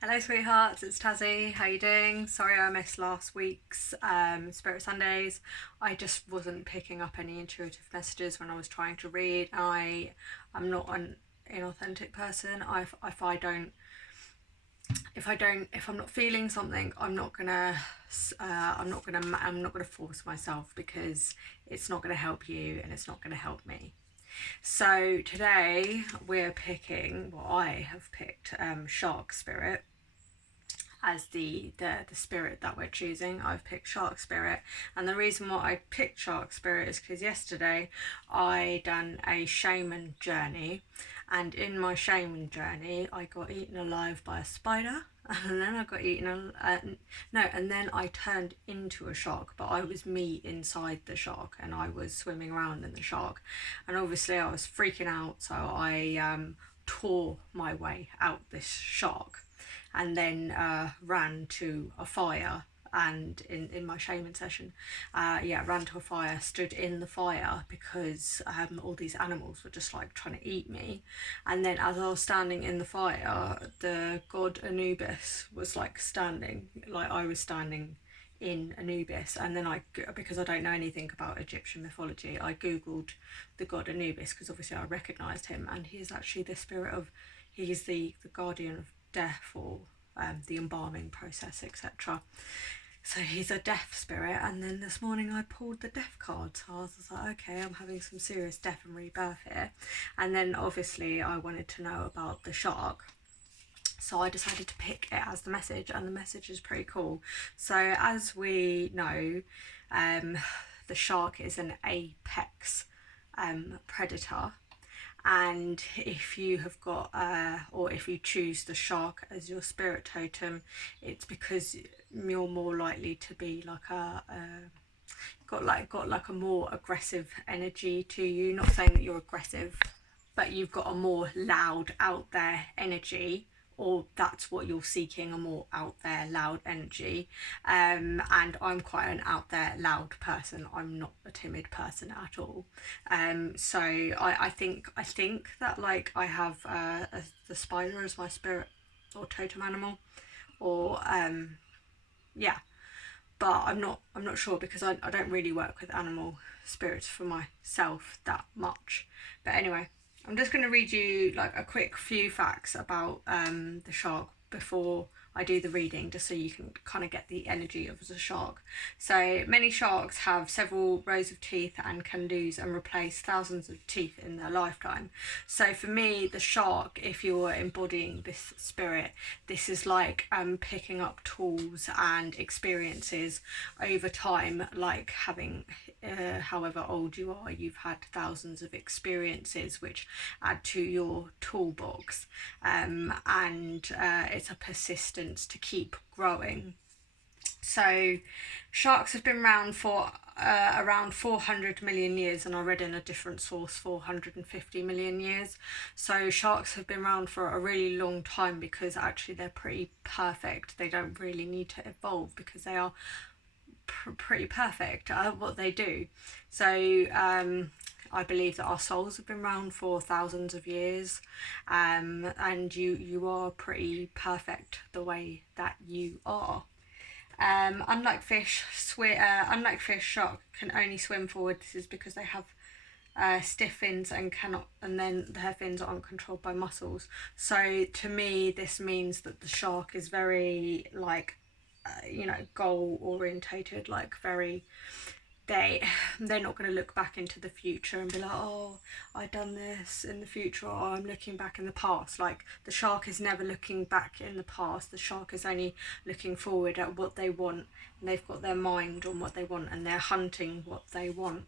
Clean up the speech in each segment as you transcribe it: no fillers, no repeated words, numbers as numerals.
Hello sweethearts, it's Tazzy. How you doing? Sorry I missed last week's Spirit Sundays. I just wasn't picking up any intuitive messages when I was trying to read. I'm not an inauthentic person. If I'm not feeling something, I'm not gonna force myself because it's not gonna help you and it's not gonna help me. So today I have picked Shark Spirit as the spirit that we're choosing. I've picked Shark Spirit, and the reason why I picked Shark Spirit is because yesterday I done a shaman journey, and in my shaman journey I got eaten alive by a spider. And then I got eaten. No, and then I turned into a shark, but I was me inside the shark, and I was swimming around in the shark, and obviously I was freaking out, so I tore my way out this shark and then ran to a fire. And in my shaman session, ran to a fire, stood in the fire because all these animals were just like trying to eat me. And then as I was standing in the fire, the god Anubis was like standing, like I was standing in Anubis. And then because I don't know anything about Egyptian mythology, I googled the god Anubis because obviously I recognised him, and he is actually he's the guardian of death, or the embalming process, etc. So he's a death spirit. And then this morning I pulled the death card, so I was like, okay, I'm having some serious death and rebirth here. And then obviously I wanted to know about the shark, so I decided to pick it as the message, and the message is pretty cool. So as we know, the shark is an apex predator, and if you have got or if you choose the shark as your spirit totem, it's because you're more likely to be like got like a more aggressive energy to you. Not saying that you're aggressive, but you've got a more loud out there energy, or that's what you're seeking, a more out there loud energy. And I'm quite an out there loud person. I'm not a timid person at all. So I think that like I have the spider as my spirit or totem animal, or yeah, but I'm not sure because I don't really work with animal spirits for myself that much. But anyway, I'm just going to read you like a quick few facts about the shark before I do the reading, just so you can kind of get the energy of the shark. So many sharks have several rows of teeth and can lose and replace thousands of teeth in their lifetime. So for me, the shark, if you're embodying this spirit, this is like picking up tools and experiences over time, like having however old you are, you've had thousands of experiences which add to your toolbox, and it's a persistence to keep growing. So, sharks have been around for around 400 million years, and I read in a different source 450 million years. So, sharks have been around for a really long time because actually they're pretty perfect. They don't really need to evolve because they are pretty perfect at what they do. So, I believe that our souls have been around for thousands of years, and you are pretty perfect the way that you are. Unlike fish, shark can only swim forward. This is because they have stiff fins and cannot, and then their fins aren't controlled by muscles. So to me, this means that the shark is very like, goal orientated, like very they they're not going to look back into the future and be like, oh, I done this in the future, or I'm looking back in the past. Like the shark is never looking back in the past. The shark is only looking forward at what they want, and they've got their mind on what they want, and they're hunting what they want.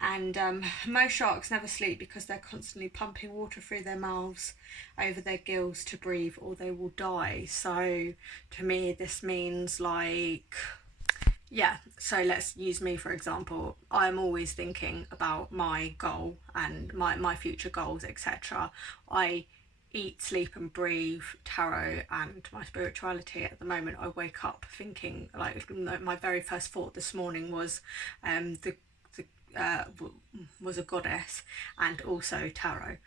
And most sharks never sleep because they're constantly pumping water through their mouths over their gills to breathe, or they will die. So to me, this means like, yeah, so let's use me for example. I'm always thinking about my goal and my future goals, etc. I eat, sleep, and breathe tarot and my spirituality. At the moment, I wake up thinking, like, my very first thought this morning was the was a goddess and also tarot.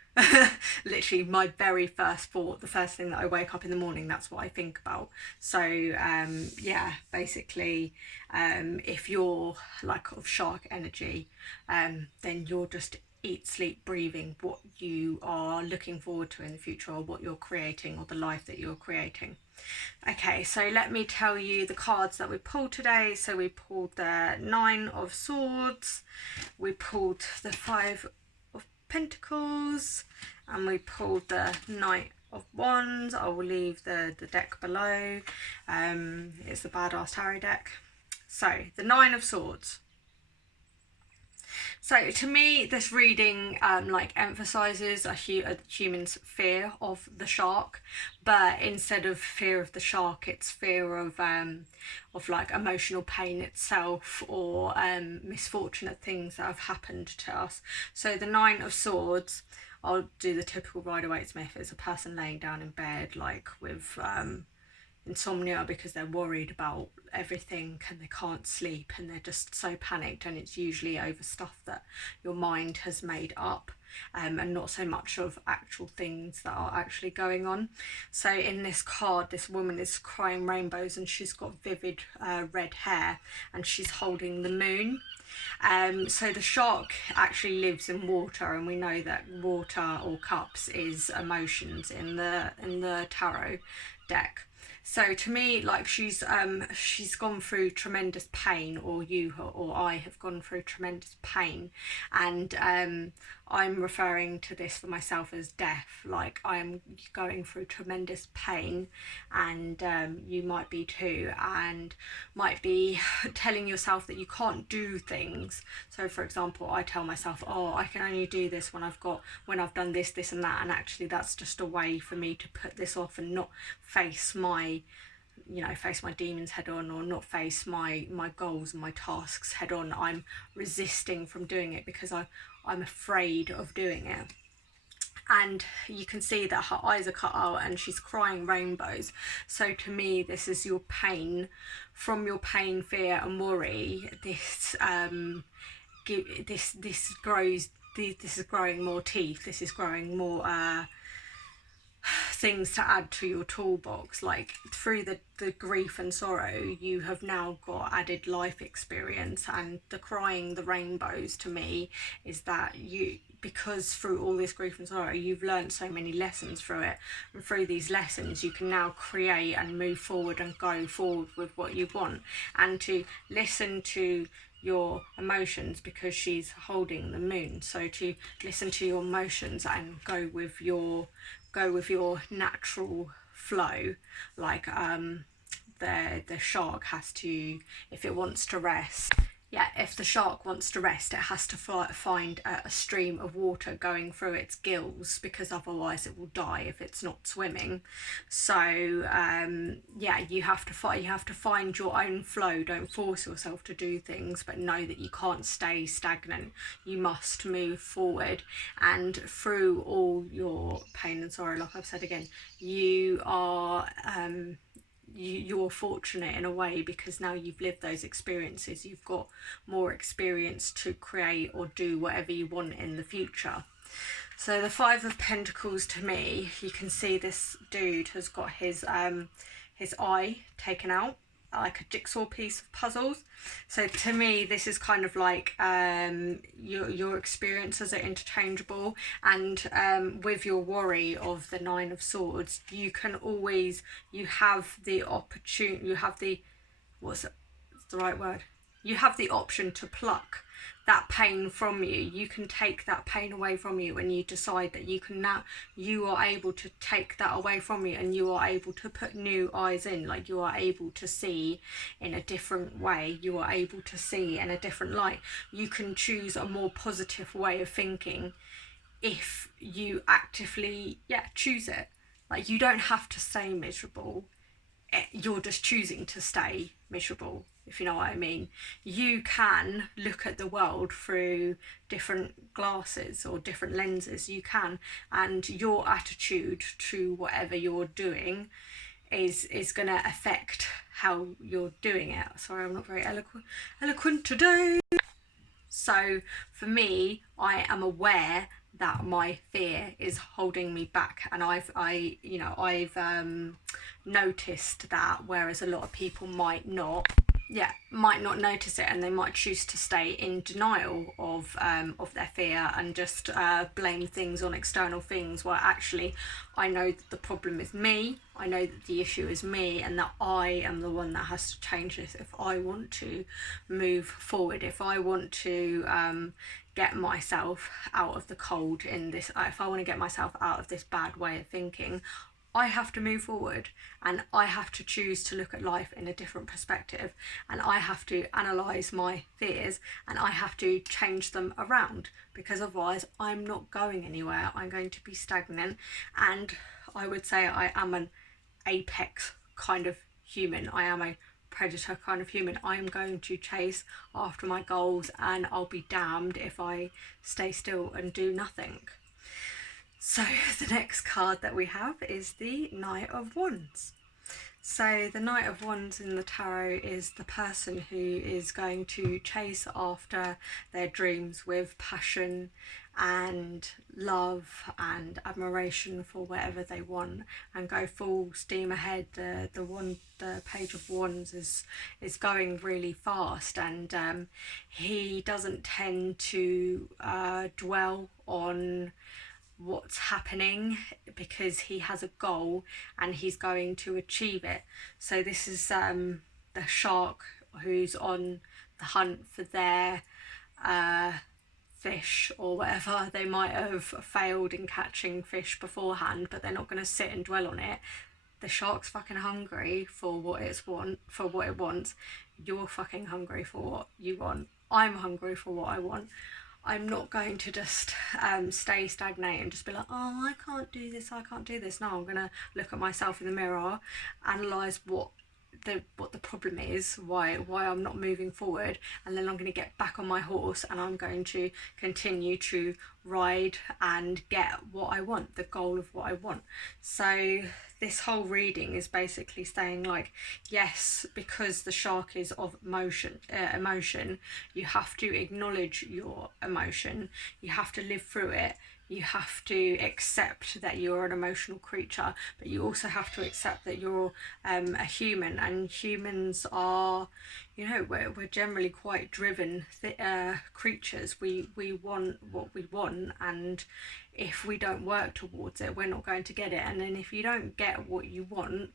Literally my very first thought, the first thing that I wake up in the morning, that's what I think about. So yeah, basically if you're like of shark energy, then you're just eat, sleep, breathing what you are looking forward to in the future, or what you're creating, or the life that you're creating. Okay, so let me tell you the cards that we pulled today. So we pulled the 9 of Swords, we pulled the 5 of Pentacles, and we pulled the Knight of Wands. I will leave the deck below. It's the Badass Tarot deck. So the 9 of Swords. So to me, this reading like emphasizes a human's fear of the shark, but instead of fear of the shark, it's fear of like emotional pain itself, or misfortunate things that have happened to us. So the 9 of Swords, I'll do the typical Rider-Waite-Smith. It's a person laying down in bed, like with insomnia, because they're worried about everything and they can't sleep and they're just so panicked, and it's usually over stuff that your mind has made up, and not so much of actual things that are actually going on. So in this card, this woman is crying rainbows, and she's got vivid red hair, and she's holding the moon. So the shark actually lives in water, and we know that water, or cups, is emotions in the tarot deck. So to me, like she's gone through tremendous pain, or you or I have gone through tremendous pain, and I'm referring to this for myself as death. Like I am going through tremendous pain, and you might be too, and might be telling yourself that you can't do things. So for example, I tell myself, oh, I can only do this when I've done this, this and that, and actually that's just a way for me to put this off and not face my demons head on, or not face my goals and my tasks head on. I'm resisting from doing it because I'm afraid of doing it. And you can see that her eyes are cut out and she's crying rainbows. So to me, this is your pain. From your pain, fear and worry, this is growing more teeth. This is growing more things to add to your toolbox. Like through the grief and sorrow, you have now got added life experience. And the crying the rainbows to me is that because through all this grief and sorrow, you've learned so many lessons through it, and through these lessons you can now create and move forward and go forward with what you want, and to listen to your emotions, because she's holding the moon. So to listen to your emotions and go with your natural flow. Like the shark has to, if it wants to rest, if the shark wants to rest, it has to find a stream of water going through its gills, because otherwise it will die if it's not swimming. So you have to find your own flow. Don't force yourself to do things, but know that you can't stay stagnant. You must move forward, and through all your pain and sorrow, like I've said again, you are you're fortunate in a way, because now you've lived those experiences. You've got more experience to create or do whatever you want in the future. So the 5 of Pentacles, to me, you can see this dude has got his eye taken out, like a jigsaw piece of puzzles. So to me, this is kind of like your experiences are interchangeable, and with your worry of the 9 of Swords, you have the option to pluck that pain from you. You can take that pain away from you, and you decide that you are able to take that away from you, and you are able to put new eyes in. Like you are able to see in a different way. You are able to see in a different light. You can choose a more positive way of thinking if you actively choose it. Like you don't have to stay miserable. You're just choosing to stay miserable, if you know what I mean. You can look at the world through different glasses or different lenses. You can, and your attitude to whatever you're doing is going to affect how you're doing it. Sorry, I'm not very eloquent today. So for me, I am aware that my fear is holding me back, and I've noticed that, whereas a lot of people might not notice it, and they might choose to stay in denial of their fear and just blame things on external things. Well, actually, I know that the problem is me. I know that the issue is me, and that I am the one that has to change this if I want to move forward. If I want to get myself out of the cold in this, if I want to get myself out of this bad way of thinking, I have to move forward, and I have to choose to look at life in a different perspective, and I have to analyse my fears, and I have to change them around, because otherwise I'm not going anywhere. I'm going to be stagnant, and I would say I am an apex kind of human. I am a predator kind of human. I am going to chase after my goals, and I'll be damned if I stay still and do nothing. So the next card that we have is the Knight of Wands. So the Knight of Wands in the tarot is the person who is going to chase after their dreams with passion and love and admiration for whatever they want, and go full steam ahead. The Page of Wands is going really fast, and he doesn't tend to dwell on what's happening, because he has a goal and he's going to achieve it. So this is the shark who's on the hunt for their fish or whatever. They might have failed in catching fish beforehand, but they're not going to sit and dwell on it. The shark's fucking hungry for what it wants. You're fucking hungry for what you want. I'm hungry for what I want. I'm not going to just stay stagnant and just be like, oh, I can't do this, I can't do this. No, I'm going to look at myself in the mirror, analyse what the problem is, why I'm not moving forward, and then I'm going to get back on my horse, and I'm going to continue to ride and get what I want, the goal of what I want. So this whole reading is basically saying, like, yes, because the shark is of emotion, you have to acknowledge your emotion, you have to live through it, you have to accept that you're an emotional creature, but you also have to accept that you're a human, and humans are, we're generally quite driven creatures. We want what we want, and if we don't work towards it, we're not going to get it. And then if you don't get what you want,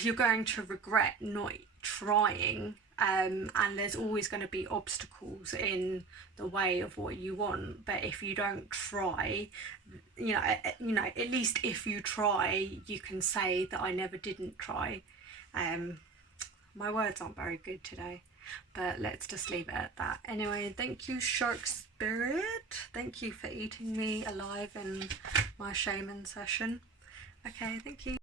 you're going to regret not trying, and there's always going to be obstacles in the way of what you want. But if you don't try, at least if you try, you can say that I never didn't try. My words aren't very good today, but let's just leave it at that. Anyway, thank you, Shark Spirit. Thank you for eating me alive in my shaman session. Okay, thank you.